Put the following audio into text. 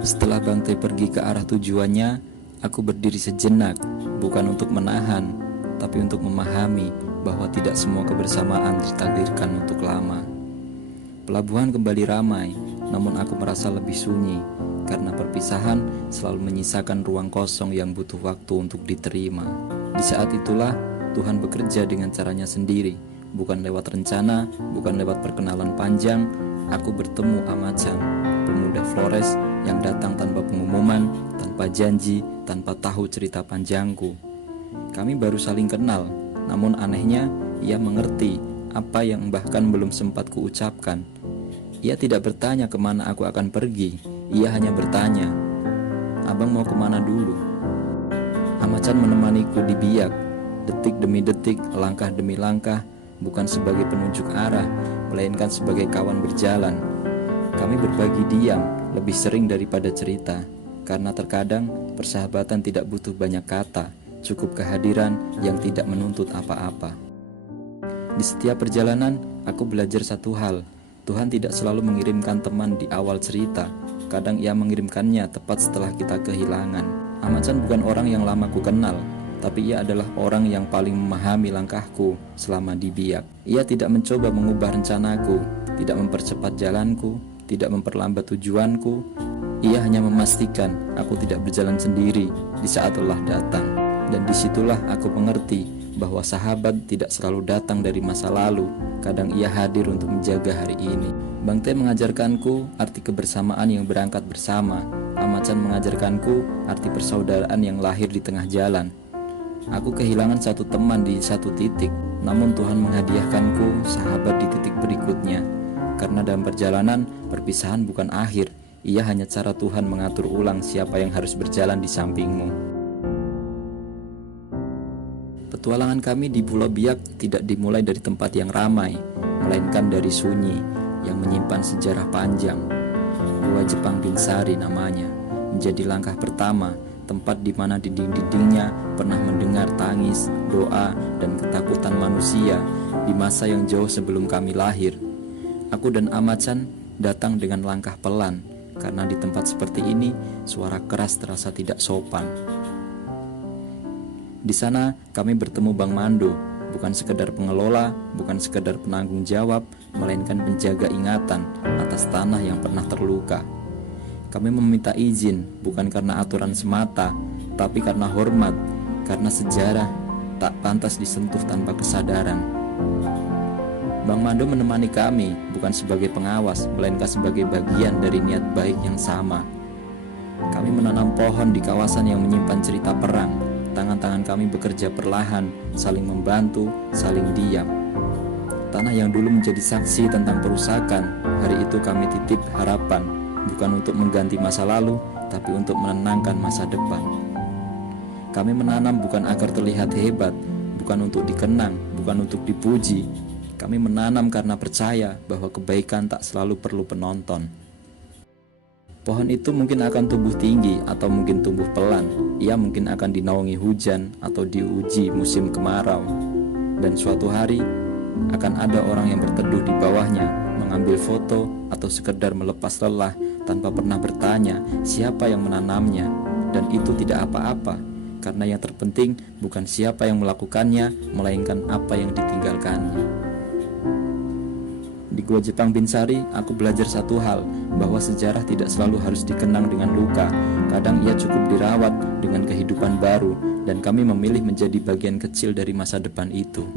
Setelah Bangte pergi ke arah tujuannya, aku berdiri sejenak, bukan untuk menahan, tapi untuk memahami bahwa tidak semua kebersamaan ditakdirkan untuk lama. Pelabuhan kembali ramai, namun aku merasa lebih sunyi, karena perpisahan selalu menyisakan ruang kosong yang butuh waktu untuk diterima. Di saat itulah, Tuhan bekerja dengan caranya sendiri, bukan lewat rencana, bukan lewat perkenalan panjang. Aku bertemu Amachan, pemuda Flores yang datang tanpa pengumuman, tanpa janji, tanpa tahu cerita panjangku. Kami baru saling kenal, namun anehnya ia mengerti apa yang bahkan belum sempat kuucapkan. Ia tidak bertanya kemana aku akan pergi, ia hanya bertanya, "Abang mau kemana dulu?" Amachan menemaniku di biak, detik demi detik, langkah demi langkah, bukan sebagai penunjuk arah, melainkan sebagai kawan berjalan. Kami berbagi diam, lebih sering daripada cerita, karena terkadang persahabatan tidak butuh banyak kata, cukup kehadiran yang tidak menuntut apa-apa. Di setiap perjalanan, aku belajar satu hal, Tuhan tidak selalu mengirimkan teman di awal cerita, kadang ia mengirimkannya tepat setelah kita kehilangan. Amachan bukan orang yang lama ku kenal, tapi ia adalah orang yang paling memahami langkahku selama di biak. Ia tidak mencoba mengubah rencanaku, tidak mempercepat jalanku, tidak memperlambat tujuanku. Ia hanya memastikan aku tidak berjalan sendiri di saat lelah datang. Dan disitulah aku mengerti bahwa sahabat tidak selalu datang dari masa lalu, kadang ia hadir untuk menjaga hari ini. Bangte mengajarkanku arti kebersamaan yang berangkat bersama. Amachan mengajarkanku arti persaudaraan yang lahir di tengah jalan. Aku kehilangan satu teman di satu titik, namun Tuhan menghadiahkanku sahabat di titik berikutnya. Karena dalam perjalanan, perpisahan bukan akhir, ia hanya cara Tuhan mengatur ulang siapa yang harus berjalan di sampingmu. Petualangan kami di Pulau Biak tidak dimulai dari tempat yang ramai, melainkan dari sunyi yang menyimpan sejarah panjang. Gua Jepang Binsari namanya, menjadi langkah pertama, tempat di mana dinding-dindingnya pernah mendengar tangis, doa, dan ketakutan manusia di masa yang jauh sebelum kami lahir. Aku dan Amachan datang dengan langkah pelan, karena di tempat seperti ini suara keras terasa tidak sopan. Di sana kami bertemu Bang Mando, bukan sekedar pengelola, bukan sekedar penanggung jawab, melainkan penjaga ingatan atas tanah yang pernah terluka. Kami meminta izin bukan karena aturan semata, tapi karena hormat, karena sejarah tak pantas disentuh tanpa kesadaran. Bang Mando menemani kami bukan sebagai pengawas, melainkan sebagai bagian dari niat baik yang sama. Kami menanam pohon di kawasan yang menyimpan cerita perang. Tangan-tangan kami bekerja perlahan, saling membantu, saling diam. Tanah yang dulu menjadi saksi tentang perusakan, hari itu kami titip harapan, bukan untuk mengganti masa lalu, tapi untuk menenangkan masa depan. Kami menanam bukan agar terlihat hebat, bukan untuk dikenang, bukan untuk dipuji. Kami menanam karena percaya bahwa kebaikan tak selalu perlu penonton. Pohon itu mungkin akan tumbuh tinggi atau mungkin tumbuh pelan. Ia mungkin akan dinaungi hujan atau diuji musim kemarau. Dan suatu hari akan ada orang yang berteduh di bawahnya, mengambil foto atau sekedar melepas lelah tanpa pernah bertanya siapa yang menanamnya. Dan itu tidak apa-apa, karena yang terpenting bukan siapa yang melakukannya, melainkan apa yang ditinggalkannya. Di Gua Jepang Binsari, aku belajar satu hal, bahwa sejarah tidak selalu harus dikenang dengan luka. Kadang ia cukup dirawat dengan kehidupan baru, dan kami memilih menjadi bagian kecil dari masa depan itu.